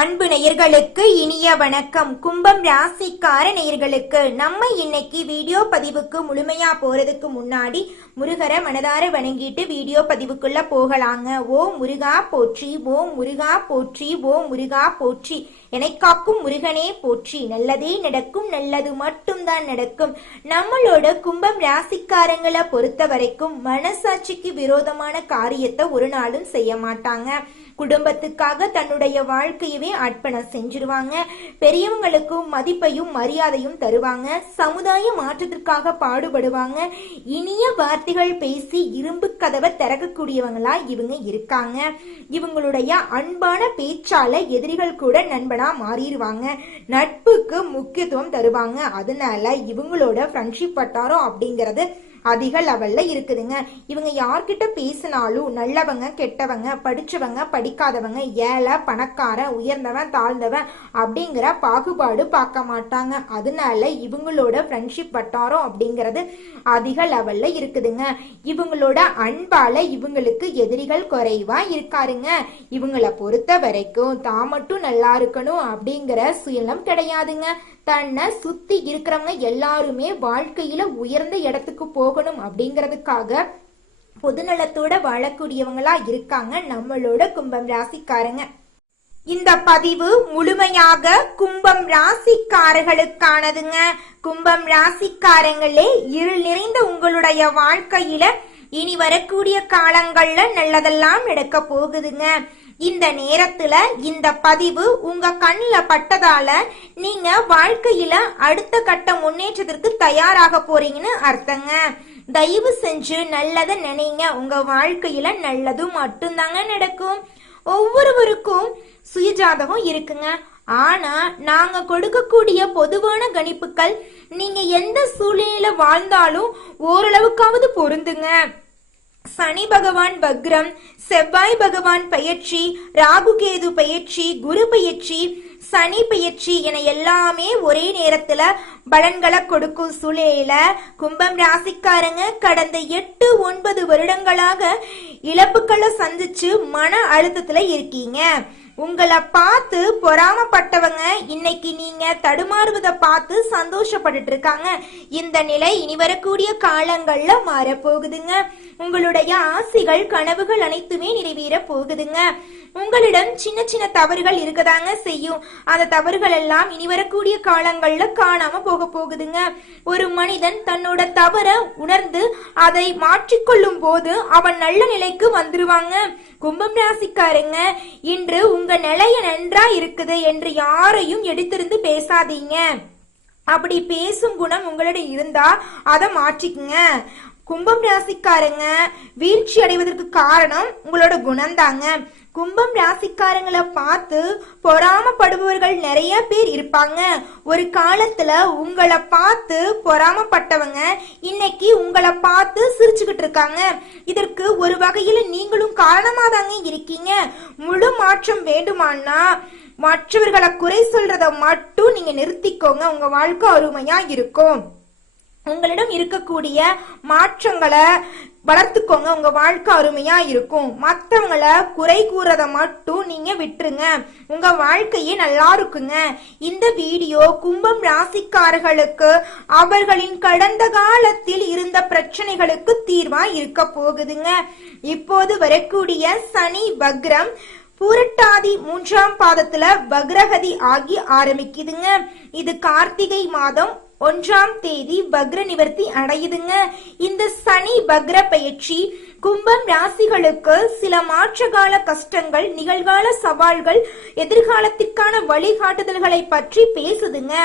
அன்பு நேயர்களுக்கு இனிய வணக்கம். கும்பம் ராசிக்கார நேயர்களுக்கு நம்ம இன்னைக்கு வீடியோ பதிவுக்கு முழுமையா போறதுக்கு முன்னாடி முருகரை மனதார வணங்கிட்டு வீடியோ பதிவுக்குள்ள போகலாங்க. ஓ முருகா போற்றி, ஓ முருகா போற்றி, ஓ முருகா போற்றி, காக்கும் முருகனே போற்றி. நல்லதே நடக்கும், நல்லது மட்டும்தான் நடக்கும். நம்மளோட கும்பம் ராசிக்காரங்களை பொறுத்த வரைக்கும் மனசாட்சிக்கு விரோதமான காரியத்தை ஒரு நாளும் செய்ய மாட்டாங்க. குடும்பத்துக்காக தன்னுடைய வாழ்க்கையவே அர்ப்பணம் செஞ்சிருவாங்க. பெரியவங்களுக்கும் மதிப்பையும் மரியாதையும் தருவாங்க. சமுதாய மாற்றத்திற்காக பாடுபடுவாங்க. இனிய வார்த்தைகள் பேசி இரும்பு கதவை திறக்கக்கூடியவங்களா இவங்க இருக்காங்க. இவங்களுடைய அன்பான பேச்சால எதிரிகள் கூட நண்பனா மாறிடுவாங்க. நட்புக்கு முக்கியத்துவம் தருவாங்க. அதனால இவங்களோட ஃப்ரெண்ட்ஷிப் வட்டாரம் அப்படிங்கிறது அதிக லெவல்ல இருக்குதுங்க. இவங்க யார்கிட்ட பேசினாலும் நல்லவங்க கெட்டவங்க, படிச்சவங்க படிக்காதவங்க, ஏழை பணக்கார, உயர்ந்தவன் தாழ்ந்தவன் அப்படிங்கிற பாகுபாடு பார்க்க மாட்டாங்க. அதனால இவங்களோட ஃப்ரெண்ட்ஷிப் வட்டாரம் அப்படிங்கிறது அதிக லெவல்ல இருக்குதுங்க. இவங்களோட அன்பால இவங்களுக்கு எதிரிகள் குறைவா இருக்காருங்க. இவங்களை பொறுத்த வரைக்கும் தான் மட்டும் நல்லா இருக்கணும் அப்படிங்கிற சுயநலம் கிடையாதுங்க. தன்னை சுத்தி இருக்கிறவங்க எல்லாருமே வாழ்க்கையில உயர்ந்த இடத்துக்கு போகணும் அப்படிங்கிறதுக்காக பொதுநலத்தோட வாழக்கூடியவங்களா இருக்காங்க நம்மளோட கும்பம் ராசிக்காரங்க. இந்த பதிவு முழுமையாக கும்பம் ராசிக்காரர்களுக்கானதுங்க. கும்பம் ராசிக்காரங்களே, இருள் நிறைந்த உங்களுடைய வாழ்க்கையில இனி வரக்கூடிய காலங்கள்ல நல்லதெல்லாம் நடக்க போகுதுங்க. இந்த நேரத்துல இந்த பதிவு உங்க கண்ணுல பட்டதால நீங்க வாழ்க்கையில அடுத்த கட்ட முன்னேற்றத்திற்கு தயாராக போறீங்கன்னு அர்த்தங்க. தயவு செஞ்சு நல்லதை நினைங்க. உங்க வாழ்க்கையில நல்லது மட்டும்தாங்க நடக்கும். ஒவ்வொருவருக்கும் சுயஜாதகம் இருக்குங்க. ஆனா நாங்க கொடுக்கக்கூடிய பொதுவான கணிப்புகள் நீங்க எந்த சூழ்நிலையில வாழ்ந்தாலும் ஓரளவுக்காவது பொருந்துங்க. சனி பகவான் வக்ரம், செவ்வாய் பகவான் பெயர்ச்சி, ராகு கேது பெயர்ச்சி, குரு பெயர்ச்சி, சனி பெயர்ச்சி என எல்லாமே ஒரே நேரத்துல பலன்களை கொடுக்கும் சூழல கும்பம் ராசிக்காரங்க கடந்த 8-9 வருடங்களாக இழப்புகளை சந்திச்சு மன அழுத்தத்துல இருக்கீங்க. உங்களை பார்த்து பொறாமப்பட்டவங்க இன்னைக்கு நீங்க தடுமாறுவதை பார்த்து சந்தோஷப்பட்டு இருக்காங்க. இந்த நிலை இனி வரக்கூடிய காலங்கள்ல மாறப்போகுதுங்க. உங்களுடைய ஆசைகள் கனவுகள் அனைத்துமே நிறைவேற போகுதுங்க. உங்களிடம் சின்ன சின்ன தவறுகள் இருக்கதாங்க செய்யும். அந்த தவறுகள் எல்லாம் இனி வரக்கூடிய காலங்கள்ல காணாம போக போகுதுங்க. ஒரு மனிதன் தன்னோட தவற உணர்ந்து அதை மாற்றிக்கொள்ளும் போது அவன் நல்ல நிலைக்கு வந்துருவாங்க. கும்பம் ராசிக்காரங்க, இன்று உங்க நிலைய நன்றா இருக்குது என்று யாரையும் எடுத்திருந்து பேசாதீங்க. அப்படி பேசும் குணம் உங்களிடம் இருந்தா அதை மாற்றிக்குங்க. கும்பம் ராசிக்காரங்க, வீழ்ச்சி அடைவதற்கு காரணம் உங்களோட குணம்தாங்க. கும்பம் ராசிக்காரங்களை பார்த்து பொறாமப்படுபவர்கள் நிறைய பேர் இருப்பாங்க. ஒரு காலத்துல உங்களை பார்த்து பொறாமப்பட்டவங்க இன்னைக்கு உங்களை பார்த்து சிரிச்சுக்கிட்டு இருக்காங்க. இதற்கு ஒரு வகையில நீங்களும் காரணமா தாங்க இருக்கீங்க. முழு மாற்றம் வேண்டுமானா மற்றவர்களை குறை சொல்றத மட்டும் நீங்க நிறுத்திக்கோங்க. உங்க வாழ்க்கை அருமையா இருக்கும். உங்களிடம் இருக்கக்கூடிய மாற்றங்களை வளர்த்துக்கோங்க. உங்க வாழ்க்கை அருமையா இருக்கும். மற்றவங்களை குறை கூறத மட்டும் நீங்க விட்டுருங்க. உங்க வாழ்க்கையே நல்லா இருக்குங்க. இந்த வீடியோ கும்பம் ராசிக்காரர்களுக்கு அவர்களின் கடந்த காலத்தில் இருந்த பிரச்சனைகளுக்கு தீர்வா இருக்க போகுதுங்க. இப்போது வரக்கூடிய சனி வக்ரம் பூரட்டாதி 3ஆம் பாதத்துல வக்ரகதி ஆகி ஆரம்பிக்குதுங்க. இது கார்த்திகை மாதம் 1ஆம் தேதி வக்ர நிவர்த்தி அடையுதுங்க. இந்த சனி வக்ர பயிற்சி கும்பம் ராசிகளுக்கு சில மாற்றகால கஷ்டங்கள், நிகழ்கால சவால்கள், எதிர்காலத்திற்கான வழிகாட்டுதல்களை பற்றி பேசுதுங்க.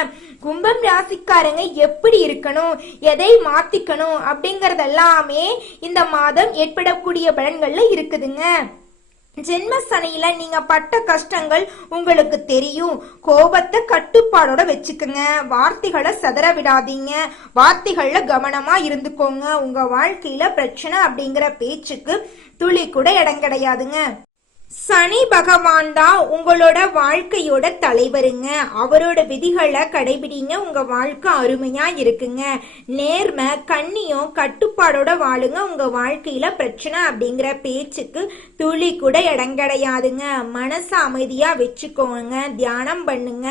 கும்பம் ராசிக்காரங்க எப்படி இருக்கணும், எதை மாத்திக்கணும் அப்படிங்கறதெல்லாமே இந்த மாதம் ஏற்படக்கூடிய பலன்கள்ல இருக்குதுங்க. ஜென்ம சனியில நீங்க பட்ட கஷ்டங்கள் உங்களுக்கு தெரியும். கோபத்தை கட்டுப்பாடோட வச்சுக்கோங்க. வார்த்தைகளை சதற விடாதீங்க. வார்த்தைகள்ல கவனமா இருந்துக்கோங்க. உங்க வாழ்க்கையில பிரச்சனை அப்படிங்கிற பேச்சுக்கு துளி கூட இடம் கிடையாதுங்க. சனி பகவான் தான் உங்களோட வாழ்க்கையோட தலைவருங்க. அவரோட விதிகளை கடைபிடிங்க, உங்க வாழ்க்கை அருமையா இருக்குங்க. நேர்மை கண்ணியம் கட்டுப்பாடோட வாழுங்க. உங்க வாழ்க்கையில பிரச்சனை அப்படிங்கிற பேச்சுக்கு துளி கூட இடம் கிடையாதுங்க. மனசை அமைதியா வச்சுக்கோங்க, தியானம் பண்ணுங்க.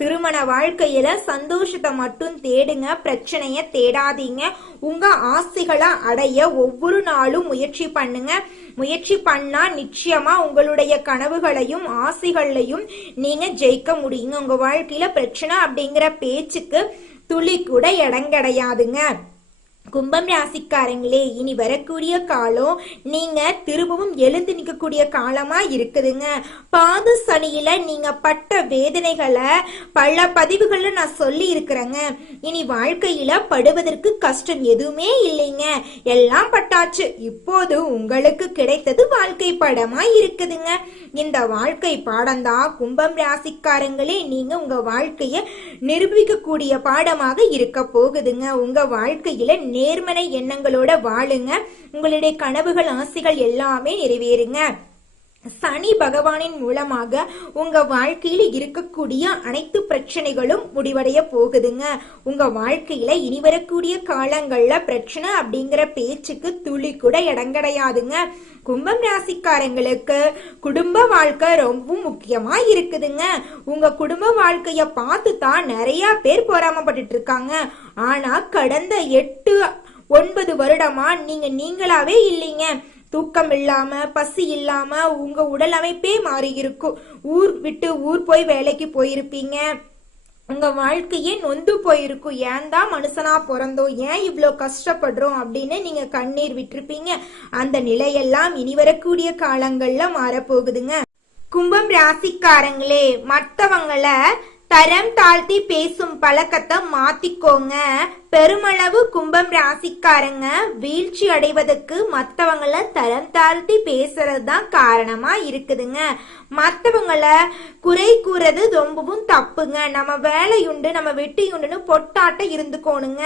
திருமண வாழ்க்கையில சந்தோஷத்தை மட்டும் தேடுங்க, பிரச்சனைய தேடாதீங்க. உங்க ஆசைகளை அடைய ஒவ்வொரு நாளும் முயற்சி பண்ணுங்க. முயற்சி பண்ணா நிச்சயமா உங்களுடைய கனவுகளையும் ஆசைகளையும் நீங்க ஜெயிக்க முடியுங்க. உங்க வாழ்க்கையில பிரச்சனை அப்படிங்கிற பேச்சுக்கு துளி கூட இடம் கிடையாதுங்க. கும்பம் ராசிக்காரங்களே, இனி வரக்கூடிய காலம் நீங்க திரும்பவும் எழுந்து நிற்கக்கூடிய காலமா இருக்குதுங்க. பாத சனியில நீங்க பட்ட வேதனைகளை பல பதிவுகள்ல நான் சொல்லி இருக்கிறேங்க. இனி வாழ்க்கையில படுவதற்கு கஷ்டம் எதுவுமே இல்லைங்க, எல்லாம் பட்டாச்சு. இப்போது உங்களுக்கு கிடைத்தது வாழ்க்கை பாடமா இருக்குதுங்க. இந்த வாழ்க்கை பாடம் தான் கும்பம் ராசிக்காரங்களே, நீங்க உங்க வாழ்க்கைய நிரூபிக்கக்கூடிய பாடமாக இருக்க போகுதுங்க. உங்க வாழ்க்கையில நேர்மறை எண்ணங்களோட வாழுங்க. உங்களுடைய கனவுகள் ஆசைகள் எல்லாமே நிறைவேறுங்க. சனி பகவானின் மூலமாக உங்க வாழ்க்கையில இருக்கக்கூடிய அனைத்து பிரச்சனைகளும் முடிவடைய போகுதுங்க. உங்க வாழ்க்கையில இனி வரக்கூடிய காலங்கள்ல பிரச்சனை அப்படிங்கிற பேச்சுக்கு துளி கூட இடம் கிடையாதுங்க. கும்பம் ராசிக்காரங்களுக்கு குடும்ப வாழ்க்கை ரொம்ப முக்கியமா இருக்குதுங்க. உங்க குடும்ப வாழ்க்கைய பார்த்து தான் நிறைய பேர் பொறாமப்பட்டு இருக்காங்க. ஆனா கடந்த 8-9 வருடமா நீங்களாவே இல்லைங்க. தூக்கம் இல்லாம பசி இல்லாம உங்க உடல் அமைப்பே மாறி இருக்கும். ஊர் விட்டு ஊர் போய் வேலைக்கு போயிருப்பீங்க. உங்க வாழ்க்கையே நொந்து போயிருக்கும். ஏன் தான் மனுஷனா பிறந்தோம், ஏன் இவ்வளோ கஷ்டப்படுறோம் அப்படின்னு நீங்க கண்ணீர் விட்டுருப்பீங்க. அந்த நிலையெல்லாம் இனி வரக்கூடிய காலங்கள்ல மாறப்போகுதுங்க. கும்பம் ராசிக்காரங்களே, மற்றவங்கள தரம் தாழ்த்தி பேசும் பழக்கத்தை மாத்திக்கோங்க. பெருமளவு கும்பம் ராசிக்காரங்க வீழ்ச்சி அடைவதற்கு மற்றவங்கள தரம் தாழ்த்தி பேசுறது தான் காரணமா இருக்குதுங்க. மற்றவங்கள குறை கூறது ரொம்பவும் தப்புங்க. நம்ம வேலையுண்டு நம்ம வெட்டியுண்டுன்னு பொட்டாட்ட இருந்துக்கோணுங்க.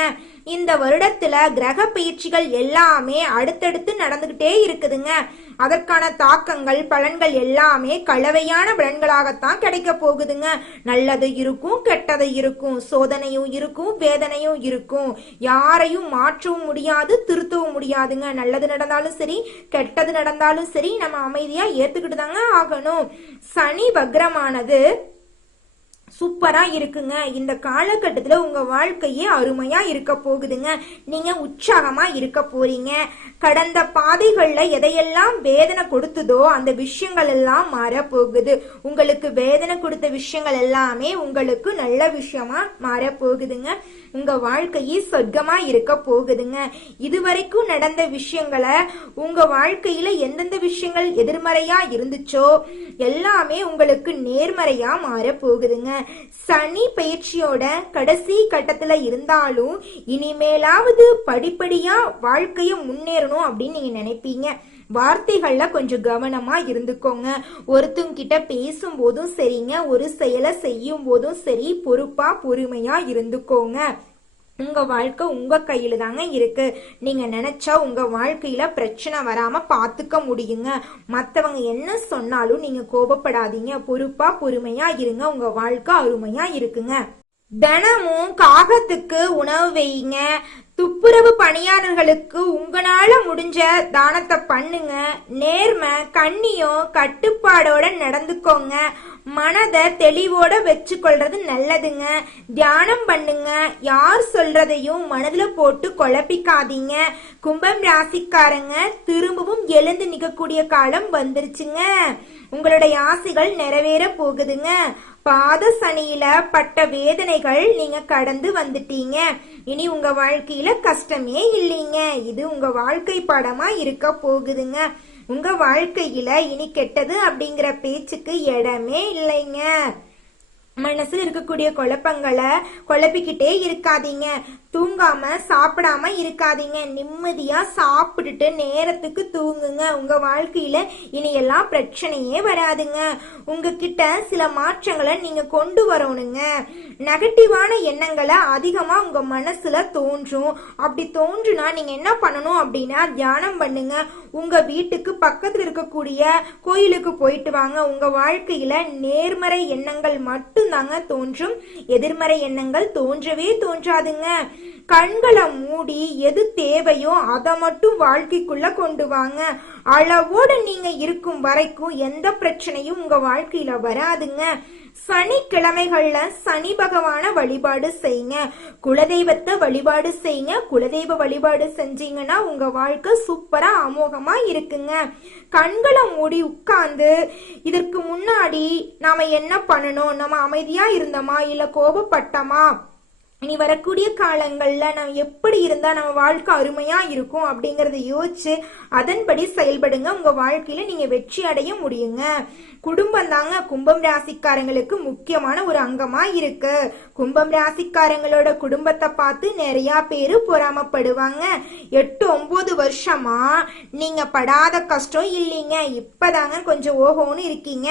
இந்த வருடத்துல கிரக பயிற்சிகள் எல்லாமே அடுத்தடுத்து நடந்துகிட்டே இருக்குதுங்க. அதற்கான தாக்கங்கள் பலன்கள் எல்லாமே கலவையான பலன்களாகத்தான் கிடைக்க போகுதுங்க. நல்லது இருக்கும், கெட்டது இருக்கும், சோதனையும் இருக்கும், வேதனையும் இருக்கும். யாரையும் மாற்றவும் முடியாது, திருத்தவும் முடியாதுங்க. நல்லது நடந்தாலும் சரி, கெட்டது நடந்தாலும் சரி, நம்ம அமைதியா ஏத்துக்கிட்டு தாங்க ஆகணும். சனி வக்ரமானது சூப்பரா இருக்குங்க. இந்த காலகட்டத்துல உங்க வாழ்க்கையே அருமையா இருக்க போகுதுங்க. நீங்க உற்சாகமா இருக்க போறீங்க. கடந்த பாதைகள்ல எதையெல்லாம் வேதனை கொடுத்ததோ அந்த விஷயங்கள் எல்லாம் மாற போகுது. உங்களுக்கு வேதனை கொடுத்த விஷயங்கள் எல்லாமே உங்களுக்கு நல்ல விஷயமா மாற போகுதுங்க. உங்க வாழ்க்கையே சொர்க்கமா இருக்க போகுதுங்க. இதுவரைக்கும் நடந்த விஷயங்களை உங்க வாழ்க்கையில எந்தெந்த விஷயங்கள் எதிர்மறையா இருந்துச்சோ எல்லாமே உங்களுக்கு நேர்மறையா மாற போகுதுங்க. சனி பயிற்சியோட கடைசி கட்டத்துல இருந்தாலும் இனிமேலாவது படிப்படியா வாழ்க்கைய முன்னேறணும் அப்படின்னு நீங்க நினைப்பீங்க. வார்த்தைகள்ல கொஞ்சம் கவனமா இருந்துக்கோங்க. ஒருத்தங்க கிட்ட பேசும் போதும் சரிங்க, ஒரு செயலை செய்யும் போதும் சரி, பொறுப்பா பொறுமையா இருந்துக்கோங்க. உங்க வாழ்க்கை உங்க கையில தாங்க இருக்கு. நீங்க நினைச்சா உங்க வாழ்க்கையில பிரச்சனை வராம பாத்துக்க முடியுங்க. மத்தவங்க என்ன சொன்னாலும் நீங்க கோபப்படாதீங்க, பொறுப்பா பொறுமையா இருங்க. உங்க வாழ்க்கை அருமையா இருக்குங்க. தினமும் காகத்துக்கு உணவு வைங்க. துப்புரவு பணியாளர்களுக்கு உங்களால முடிஞ்ச தானத்தை பண்ணுங்க. நேர்மை கண்ணியம் கட்டுப்பாடோட நடந்துக்கோங்க. மனதை தெளிவோட வச்சு கொள்றது நல்லதுங்க. தியானம் பண்ணுங்க. யார் சொல்றதையும் மனதுல போட்டு குழப்பிக்காதீங்க. கும்பம் ராசிக்காரங்க திரும்பவும் எழுந்து நிற்கக்கூடிய காலம் வந்துருச்சுங்க. உங்களுடைய ஆசைகள் நிறைவேற போகுதுங்க. பாத சனியில பட்ட வேதனைகள் நீங்க கடந்து வந்துட்டீங்க. இனி உங்க வாழ்க்கையில கஷ்டமே இல்லைங்க. இது உங்க வாழ்க்கை பாடமா இருக்க போகுதுங்க. உங்க வாழ்க்கையில இனி கெட்டது அப்படிங்கிற பேச்சுக்கு இடமே இல்லைங்க. மனசுல இருக்கக்கூடிய குழப்பங்களை குழப்பிக்கிட்டே இருக்காதீங்க. தூங்காம சாப்பிடாம இருக்காதீங்க. நிம்மதியா சாப்பிட்டுட்டு நேரத்துக்கு தூங்குங்க. உங்க வாழ்க்கையில இனி எல்லாம் பிரச்சனையே வராதுங்க. உங்ககிட்ட சில மாற்றங்களை நீங்க கொண்டு வரணுங்க. நெகட்டிவான எண்ணங்களை அதிகமா உங்க மனசுல தோன்றும். அப்படி தோன்றுனா நீங்க என்ன பண்ணணும் அப்படின்னா தியானம் பண்ணுங்க. உங்க வீட்டுக்கு பக்கத்துல இருக்கக்கூடிய கோயிலுக்கு போயிட்டு வாங்க. உங்க வாழ்க்கையில நேர்மறை எண்ணங்கள் மட்டும்தாங்க தோன்றும். எதிர்மறை எண்ணங்கள் தோன்றவே தோன்றாதுங்க. கண்களை மூடி எது தேவையோ அதை மட்டும் வாழ்க்கைக்குள்ள கொண்டு வாங்க. அளவோடு நீங்க இருக்கும் வரைக்கும் எந்த பிரச்சனையும் உங்க வாழ்க்கையில வராதுங்க. சனிக்கிழமைகள்ல சனி பகவான வழிபாடு செய்யுங்க. குலதெய்வத்தை வழிபாடு செய்யுங்க. குலதெய்வ வழிபாடு செஞ்சீங்கன்னா உங்க வாழ்க்கை சூப்பரா அமோகமா இருக்குங்க. கண்களை மூடி உட்கார்ந்து இதற்கு முன்னாடி நாம என்ன பண்ணணும், நம்ம அமைதியா இருந்தோமா இல்ல கோபப்பட்டோமா, இனி வரக்கூடிய காலங்கள்ல நம்ம எப்படி இருந்தா நம்ம வாழ்க்கை அருமையா இருக்கும் அப்படிங்கறத யோசிச்சு அதன்படி செயல்படுங்க. உங்க வாழ்க்கையில நீங்க வெற்றி அடைய முடியுங்க. குடும்பம் தாங்க கும்பம் ராசிக்காரங்களுக்கு முக்கியமான ஒரு அங்கமா இருக்கு. கும்பம் ராசிக்காரங்களோட குடும்பத்தை பார்த்து நிறைய பேரு பொறாமப்படுவாங்க. 8-9 வருஷமா நீங்க படாத கஷ்டம் இல்லைங்க. இப்பதாங்க கொஞ்சம் ஓஹோன்னு இருக்கீங்க.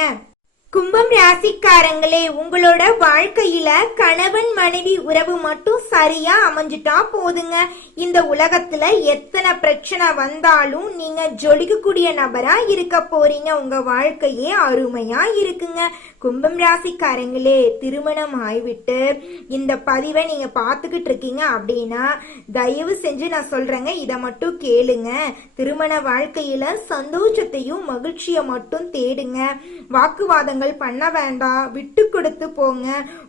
கும்பம் ராசிக்காரங்களே, உங்களோட வாழ்க்கையில கணவன் மனைவி உறவு மட்டும் சரியா அமைஞ்சிட்டா போதுங்க. இந்த உலகத்துல எத்தனை பிரச்சனை வந்தாலும் நீங்க ஜொலிக்கக்கூடிய நபரா இருக்க போறீங்க. உங்க வாழ்க்கையே அருமையா இருக்குங்க. கும்பம் ராசிக்காரங்களே, திருமணம் ஆய்விட்டு இந்த பதிவை நீங்க பாத்துக்கிட்டு இருக்கீங்க அப்படின்னா தயவு செஞ்சு நான் சொல்றேங்க, இதை மட்டும் கேளுங்க. திருமண வாழ்க்கையில சந்தோஷத்தையும் மகிழ்ச்சியை மட்டும் தேடுங்க. வாக்குவாதங்கள் பண்ண வேண்டாம். விட்டு கொடுத்து போங்க.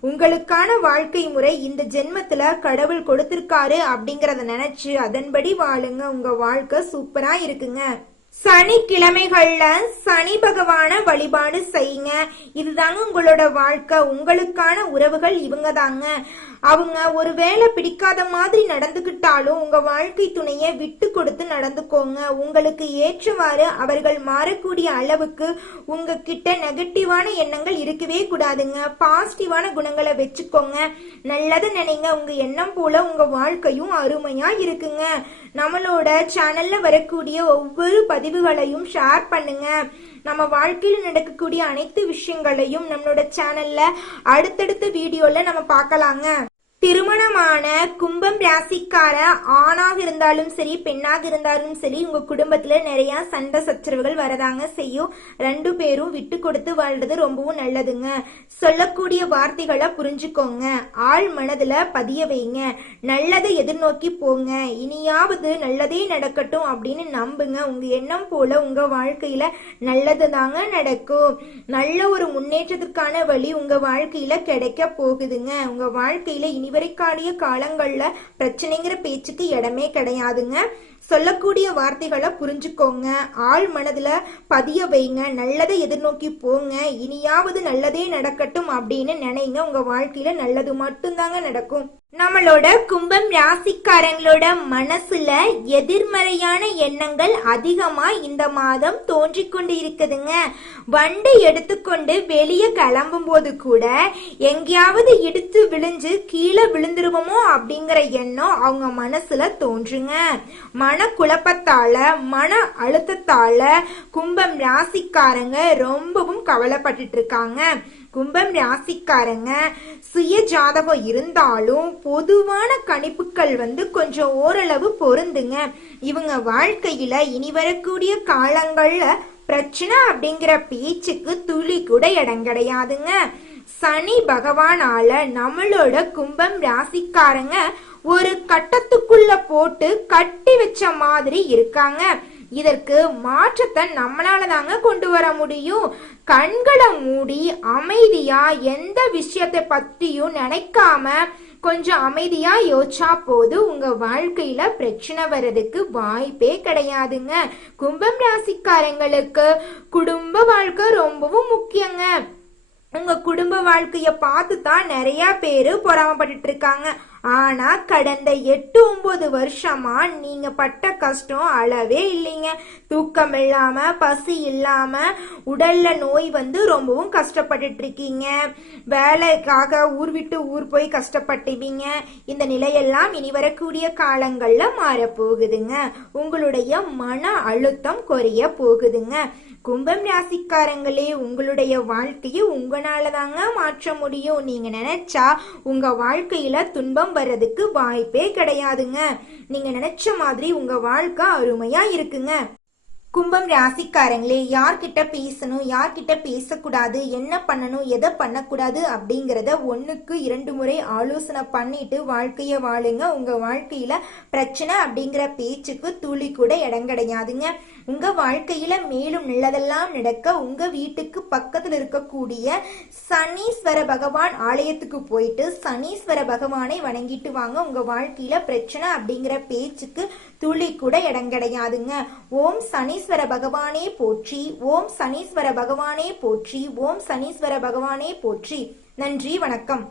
உங்களுக்கான வாழ்க்கை முறை இந்த ஜென்மத்துல கடவுள் கொடுத்திருக்காரு அப்படிங்கறத நினைச்சு அதன்படி வாழுங்க. உங்க வாழ்க்கை சூப்பரா இருக்குங்க. சனிக்கிழமைகள்ல சனி பகவான வழிபாடு செய்யுங்க. இதுதாங்க உங்களோட வாழ்க்கை. உங்களுக்கான உறவுகள் இவங்க தாங்க. அவங்க ஒருவேளை பிடிக்காத மாதிரி நடந்துகிட்டாலும் உங்க வாழ்க்கை துணையை விட்டு கொடுத்து நடந்துக்கோங்க. உங்களுக்கு ஏற்றவாறு அவர்கள் மாறக்கூடிய அளவுக்கு உங்ககிட்ட நெகட்டிவான எண்ணங்கள் இருக்கவே கூடாதுங்க. பாசிட்டிவான குணங்களை வச்சுக்கோங்க. நல்லது நினைங்க. உங்க எண்ணம் போல உங்க வாழ்க்கையும் அருமையா இருக்குங்க. நம்மளோட சேனல்ல வரக்கூடிய ஒவ்வொரு பதிவுகளையும் ஷேர் பண்ணுங்க. நம்ம வாழ்க்கையில் நடக்கக்கூடிய அனைத்து விஷயங்களையும் நம்மளோட சேனல்ல அடுத்தடுத்த வீடியோல நம்ம பார்க்கலாங்க. திருமணமான கும்பம் ராசிக்கார ஆணாக இருந்தாலும் சரி பெண்ணாக இருந்தாலும் சரி உங்க குடும்பத்துல நிறைய சண்டை சச்சரவுகள் வரதாங்க செய்யும். 2 பேரும் விட்டு கொடுத்து வாழ்றது ரொம்பவும் நல்லதுங்க. சொல்லக்கூடிய வார்த்தைகளை புரிஞ்சுக்கோங்க. ஆள் மனதுல பதிய வைங்க. நல்லதை எதிர்நோக்கி போங்க. இனியாவது நல்லதே நடக்கட்டும் அப்படின்னு நம்புங்க. உங்க எண்ணம் போல உங்க வாழ்க்கையில நல்லது தாங்க நடக்கும். நல்ல ஒரு முன்னேற்றத்திற்கான வழி உங்க வாழ்க்கையில கிடைக்க போகுதுங்க. உங்க வாழ்க்கையில இனி வரைக்காடிய காலங்கள்ல பிரச்சனைங்கிற பேச்சுக்கு இடமே கிடையாதுங்க. சொல்லக்கூடிய வார்த்தைகளை புரிஞ்சுக்கோங்க. ஆள் மனதுல பதிய வைங்க. நல்லதை எதிர்நோக்கி போங்க. இனியாவது நல்லதே நடக்கட்டும் அப்படின்னு நினைங்க. உங்க வாழ்க்கையில நல்லது மட்டும்தாங்க நடக்கும். நம்மளோட கும்பம் ராசிக்காரங்களோட மனசுல எதிர்மறையான எண்ணங்கள் அதிகமா இந்த மாதம் தோன்றிக் கொண்டு இருக்குதுங்க. வண்டி எடுத்துக்கொண்டு வெளியே கிளம்பும் போது கூட எங்கேயாவது இடித்து விழுந்து கீழே விழுந்துருவோமோ அப்படிங்கிற எண்ணம் அவங்க மனசுல தோன்றுங்க. மனக்குழப்பத்தால மன அழுத்தத்தால கும்பம் ராசிக்காரங்க ரொம்பவும் கவலைப்பட்டுட்டு இருக்காங்க. கும்பம் ராசிக்காரங்க சுய ஜாதகம் இருந்தாலும் பொதுவான கணிப்புகள் கொஞ்சம் ஓரளவு பொருந்துங்க. இவங்க வாழ்க்கையில இனி வரக்கூடிய காலங்கள்ல பிரச்சனை அப்படிங்கிற பேச்சுக்கு துளி கூட இடம் கிடையாதுங்க. சனி பகவானால நம்மளோட கும்பம் ராசிக்காரங்க ஒரு கட்டத்துக்குள்ள போட்டு கட்டி வச்ச மாதிரி இருக்காங்க. இதற்கு மாற்றத்தை நம்மளால தாங்க கொண்டு வர முடியும். கண்களை மூடி அமைதியா எந்த விஷயத்தை பத்தியும் நினைக்காம கொஞ்சம் அமைதியா யோசிச்சா போது உங்க வாழ்க்கையில பிரச்சனை வர்றதுக்கு வாய்ப்பே கிடையாதுங்க. கும்பம் ராசிக்காரங்களுக்கு குடும்ப வாழ்க்கை ரொம்பவும் முக்கியங்க. உங்க குடும்ப வாழ்க்கைய பார்த்து தான் நிறைய பேரு பொறாமப்பட்டு இருக்காங்க. ஆனா கடந்த 8-9 வருஷமா நீங்க பட்ட கஷ்டம் அளவே இல்லைங்க. தூக்கம் இல்லாம, பசி இல்லாம, உடல்ல நோய் வந்து ரொம்பவும் கஷ்டப்பட்டுட்டு இருக்கீங்க. வேலைக்காக ஊர் விட்டு ஊர் போய் கஷ்டப்பட்டுவீங்க. இந்த நிலையெல்லாம் இனி வரக்கூடிய காலங்கள்ல மாறப்போகுதுங்க. உங்களுடைய மன அழுத்தம் குறைய போகுதுங்க. கும்பம் ராசிக்காரங்களே, உங்களுடைய வாழ்க்கையை உங்களால தாங்க மாற்ற முடியும். நீங்க நினைச்சா உங்க வாழ்க்கையில துன்பம் வர்றதுக்கு வாய்ப்பே கிடையாதுங்க. நீங்க நினைச்ச மாதிரி உங்க வாழ்க்கை அருமையா இருக்குங்க. கும்பம் ராசிக்காரங்களே, யார்கிட்ட பேசணும், யார்கிட்ட பேசக்கூடாது, என்ன பண்ணணும், எதை பண்ணக்கூடாது அப்படிங்கிறத 1க்கு 2 முறை ஆலோசனை பண்ணிட்டு வாழ்க்கைய வாழுங்க. உங்க வாழ்க்கையில பிரச்சனை அப்படிங்கிற பேச்சுக்கு துளி கூட இடம் கிடையாதுங்க. உங்க வாழ்க்கையில மேலும் நல்லதெல்லாம் நடக்க உங்க வீட்டுக்கு பக்கத்துல இருக்கக்கூடிய சனீஸ்வர பகவான் ஆலயத்துக்கு போயிட்டு சனீஸ்வர பகவானை வணங்கிட்டு வாங்க. உங்க வாழ்க்கையில பிரச்சனை அப்படிங்கிற பேச்சுக்கு துளி கூட இடம் கிடையாதுங்க. ஓம் சனீஸ்வர பகவானே போற்றி, ஓம் சனீஸ்வர பகவானே போற்றி, ஓம் சனீஸ்வர பகவானே போற்றி. நன்றி, வணக்கம்.